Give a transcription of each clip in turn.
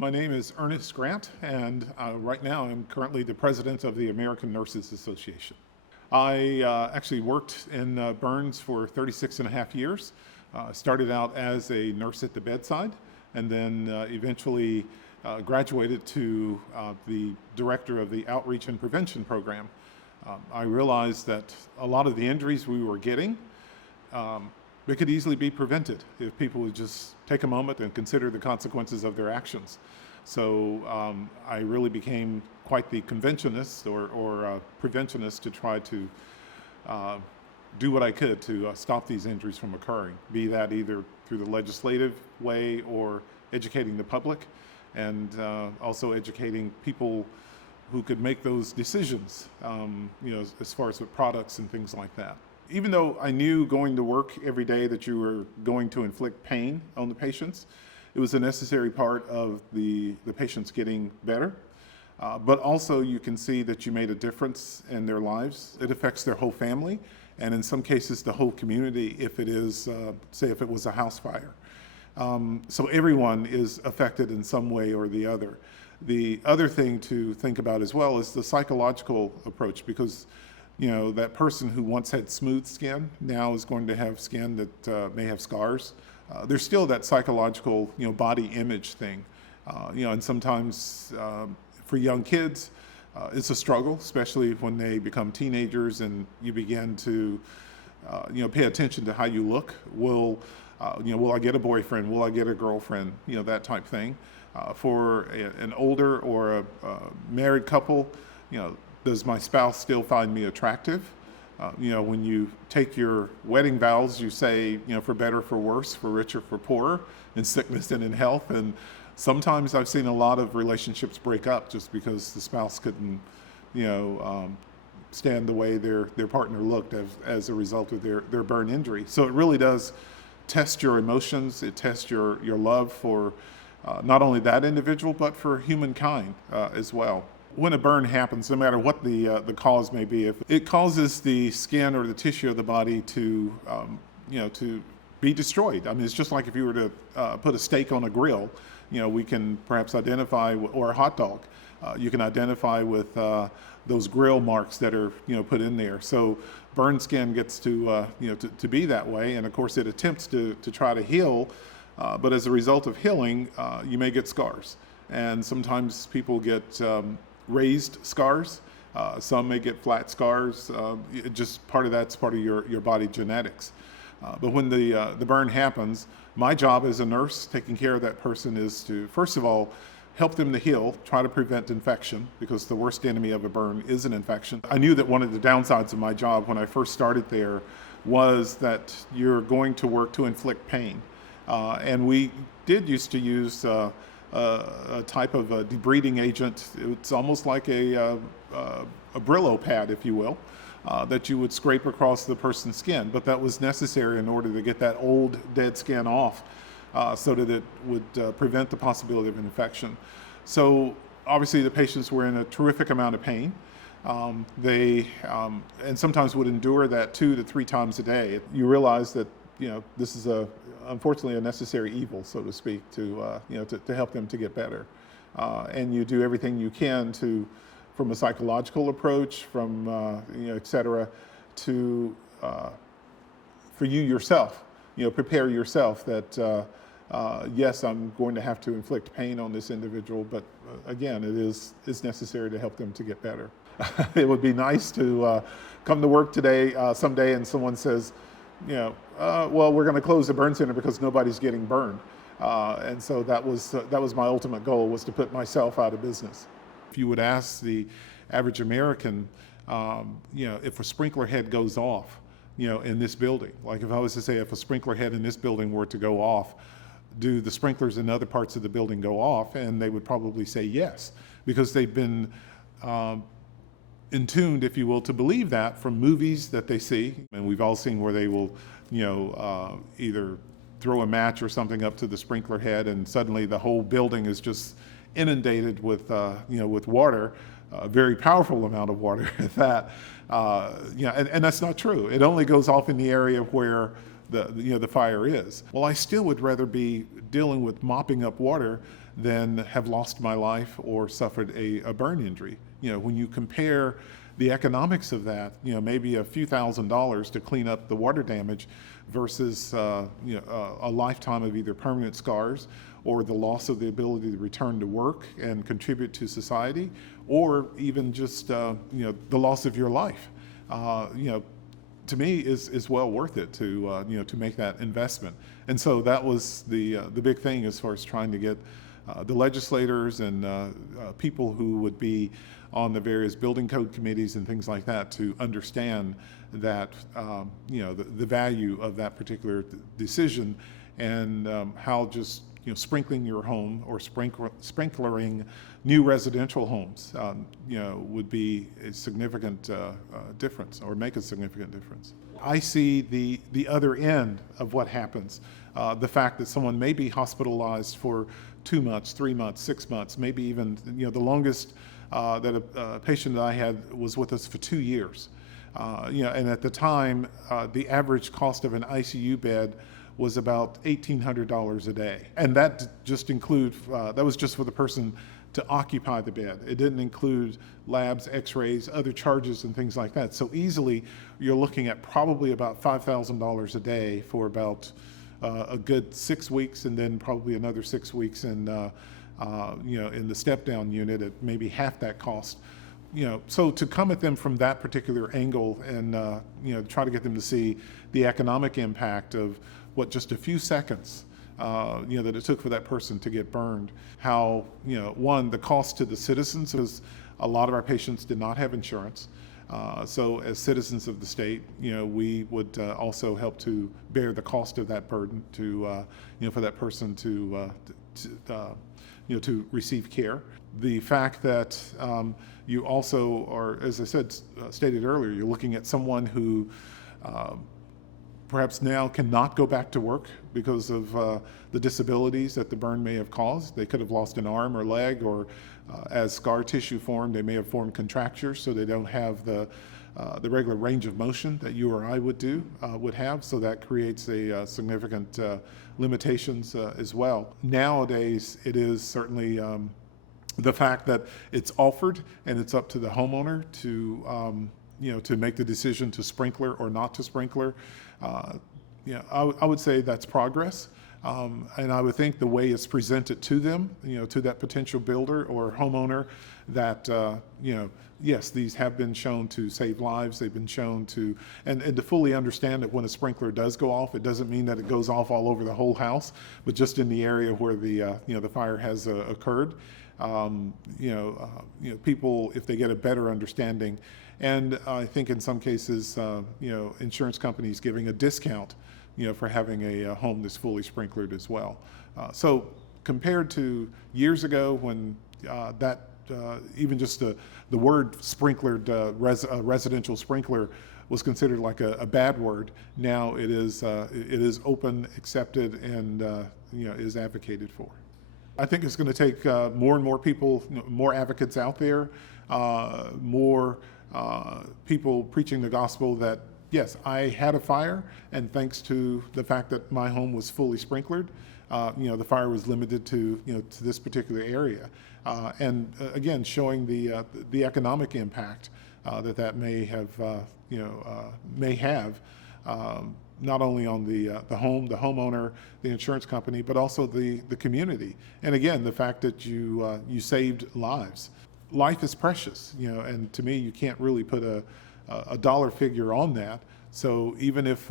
My name is Ernest Grant, and right now I'm currently the president of the American Nurses Association. I actually worked in burns for 36 and a half years. Started out as a nurse at the bedside, and then eventually graduated to the director of the Outreach and Prevention Program. I realized that a lot of the injuries we were getting they could easily be prevented if people would just take a moment and consider the consequences of their actions. So I really became quite the conventionist or preventionist to try to do what I could to stop these injuries from occurring, be that either through the legislative way or educating the public, and also educating people who could make those decisions, as far as with products and things like that. Even though I knew going to work every day that you were going to inflict pain on the patients, it was a necessary part of the patients getting better. But also you can see that you made a difference in their lives. It affects their whole family, and in some cases the whole community if it is, say if it was a house fire. So everyone is affected in some way or the other. The other thing to think about as well is the psychological approach, because that person who once had smooth skin now is going to have skin that may have scars. There's still that psychological, body image thing. And sometimes for young kids, it's a struggle, especially when they become teenagers and you begin to, pay attention to how you look. Will I get a boyfriend? Will I get a girlfriend? That type thing. For an older or a married couple, does my spouse still find me attractive? When you take your wedding vows, you say, for better, for worse, for richer, for poorer, in sickness and in health. And sometimes I've seen a lot of relationships break up just because the spouse couldn't, stand the way their partner looked as a result of their burn injury. So it really does test your emotions. It tests your love for not only that individual, but for humankind as well. When a burn happens, no matter what the cause may be, if it causes the skin or the tissue of the body to be destroyed. I mean, it's just like if you were to put a steak on a grill. We can perhaps identify, or a hot dog. You can identify with those grill marks that are put in there. So burn skin gets to be that way, and of course it attempts to try to heal, but as a result of healing, you may get scars, and sometimes people get raised scars. Some may get flat scars. Just part of that's part of your body genetics. But when the burn happens, my job as a nurse taking care of that person is to, first of all, help them to heal, try to prevent infection, because the worst enemy of a burn is an infection. I knew that one of the downsides of my job when I first started there was that you're going to work to inflict pain. And we did used to use a type of a debriding agent. It's almost like a Brillo pad, if you will, that you would scrape across the person's skin. But that was necessary in order to get that old dead skin off so that it would prevent the possibility of infection. So obviously the patients were in a terrific amount of pain. They and sometimes would endure that 2 to 3 times a day. You realize that this is unfortunately a necessary evil, so to speak, to help them to get better. And you do everything you can from a psychological approach, from et cetera, to for you yourself, prepare yourself that yes, I'm going to have to inflict pain on this individual, but again, it's necessary to help them to get better. It would be nice to come to work today, someday, and someone says, well, we're going to close the burn center because nobody's getting burned. And so that was my ultimate goal, was to put myself out of business. If you would ask the average American, if a sprinkler head goes off, in this building, like if I was to say if a sprinkler head in this building were to go off, do the sprinklers in other parts of the building go off? And they would probably say yes, because they've been tuned, if you will, to believe that from movies that they see. And we've all seen where they will, either throw a match or something up to the sprinkler head, and suddenly the whole building is just inundated with, with water, a very powerful amount of water at that. And that's not true. It only goes off in the area where the fire is. Well, I still would rather be dealing with mopping up water than have lost my life or suffered a burn injury. When you compare the economics of that, maybe a few $1,000s to clean up the water damage versus a lifetime of either permanent scars or the loss of the ability to return to work and contribute to society, or even just the loss of your life. To me, is well worth it to make that investment. And so that was the big thing as far as trying to get the legislators and people who would be on the various building code committees and things like that to understand that the value of that particular decision, and how just sprinkling your home or sprinklering new residential homes would be a significant difference, or make a significant difference. I see the other end of what happens. The fact that someone may be hospitalized for 2 months, 3 months, 6 months, maybe even the longest that a patient that I had was with us for 2 years. And at the time, the average cost of an ICU bed was about $1,800 a day. And that just include, that was just for the person to occupy the bed. It didn't include labs, x-rays, other charges and things like that. So easily you're looking at probably about $5,000 a day for about a good 6 weeks, and then probably another 6 weeks in the step-down unit at maybe half that cost. So to come at them from that particular angle and try to get them to see the economic impact of what just a few seconds that it took for that person to get burned. How one, the cost to the citizens, because a lot of our patients did not have insurance. So as citizens of the state, we would also help to bear the cost of that burden to for that person to receive care. The fact that you also are, as I said, stated earlier, you're looking at someone who perhaps now cannot go back to work because of the disabilities that the burn may have caused. They could have lost an arm or leg, or as scar tissue formed, they may have formed contractures, so they don't have the regular range of motion that you or I would have. So that creates a significant limitations as well. Nowadays, it is certainly the fact that it's offered, and it's up to the homeowner to make the decision to sprinkler or not to sprinkler. I would say that's progress. And I would think the way it's presented to them, to that potential builder or homeowner, that, yes, these have been shown to save lives. They've been shown to, and to fully understand that when a sprinkler does go off, it doesn't mean that it goes off all over the whole house, but just in the area where the fire has occurred. People, if they get a better understanding, and I think in some cases, insurance companies giving a discount, for having a home that's fully sprinklered as well. So compared to years ago when even just the word sprinklered, residential sprinkler was considered like a bad word, now it is open, accepted, and is advocated for. I think it's going to take more and more people, more advocates out there, more people preaching the gospel that, yes, I had a fire, and thanks to the fact that my home was fully sprinklered, the fire was limited to to this particular area, and again, showing the economic impact that may have. Not only on the home, the homeowner, the insurance company, but also the community. And again, the fact that you saved lives. Life is precious, and to me, you can't really put a dollar figure on that. So even if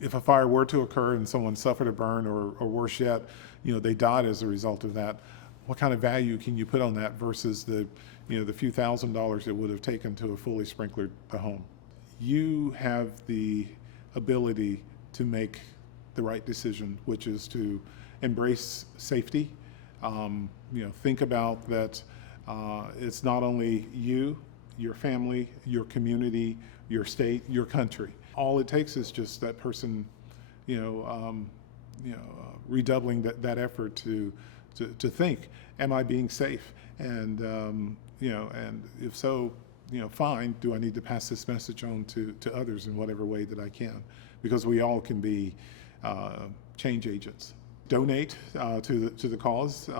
if a fire were to occur and someone suffered a burn, or worse yet, they died as a result of that, what kind of value can you put on that versus the few $1,000s it would have taken to have fully sprinklered the home? You have the ability to make the right decision, which is to embrace safety. Think about that. It's not only you, your family, your community, your state, your country. All it takes is just that person, redoubling that effort to think, am I being safe? And and if so, fine, do I need to pass this message on to others in whatever way that I can? Because we all can be change agents. donate to the cause.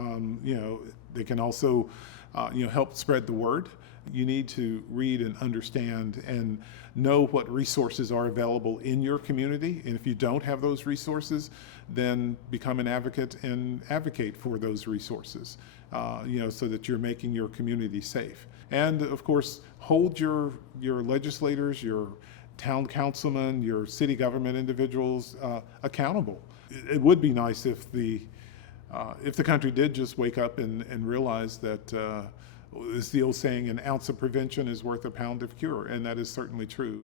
They can also help spread the word. You need to read and understand and know what resources are available in your community. And if you don't have those resources, then become an advocate and advocate for those resources, so that you're making your community safe. And of course, hold your legislators, your town councilmen, your city government individuals accountable. It would be nice if the country did just wake up and realize that it's the old saying, an ounce of prevention is worth a pound of cure, and that is certainly true.